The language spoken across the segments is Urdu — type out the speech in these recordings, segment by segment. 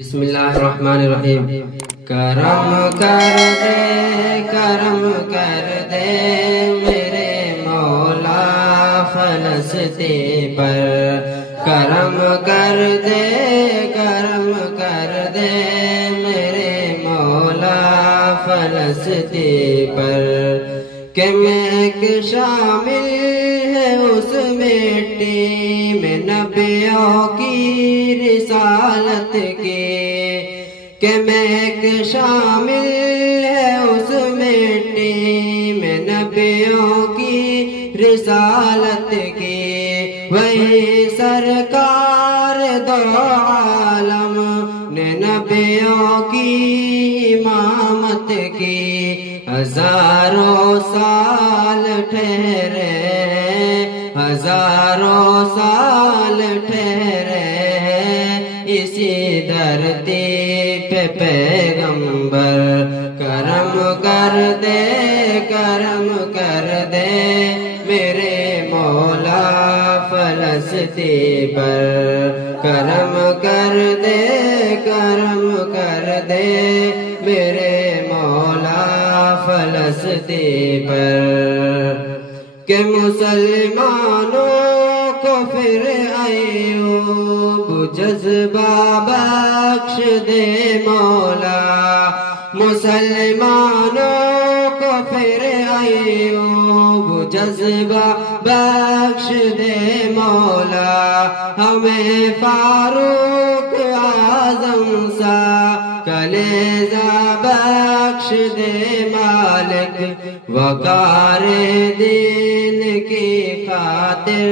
بسم اللہ الرحمن الرحیم۔ کرم کر دے میرے مولا فلسطین پر، کرم کر دے میرے مولا فلسطین پر، کہ میک شامل ہے اس مٹی میں نبیوں کی رسالت کی، کہ میک شامل ہے اس مٹی میں نبیوں کی رسالت کی، وہی سرکار دو عالم نے نبیوں کی امامت کی، ہزاروں سال ٹھہرے اسی دھرتی پہ پیغمبر، کرم کر دے میرے مولا فلسطین پر، کرم کر دے میرے مولا فلسطین پر، کہ مسلمانوں کو پھر ایوب جذبہ بخش دے مولا، مسلمانوں کو پھر ایوب جذبہ بخش دے مولا، ہمیں فاروق اعظم سا کلیجہ بخش دے مالک، وقار دین کی خاطر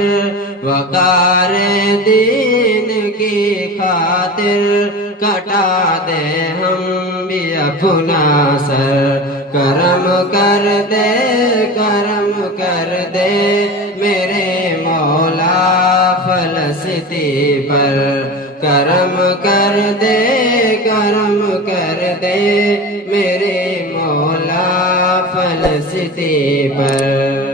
کٹا دے ہم بھی اپنا سر، کرم کر دے میرے مولا فلسطین پر، کرم کر دے میرے مولا فلسطین پر۔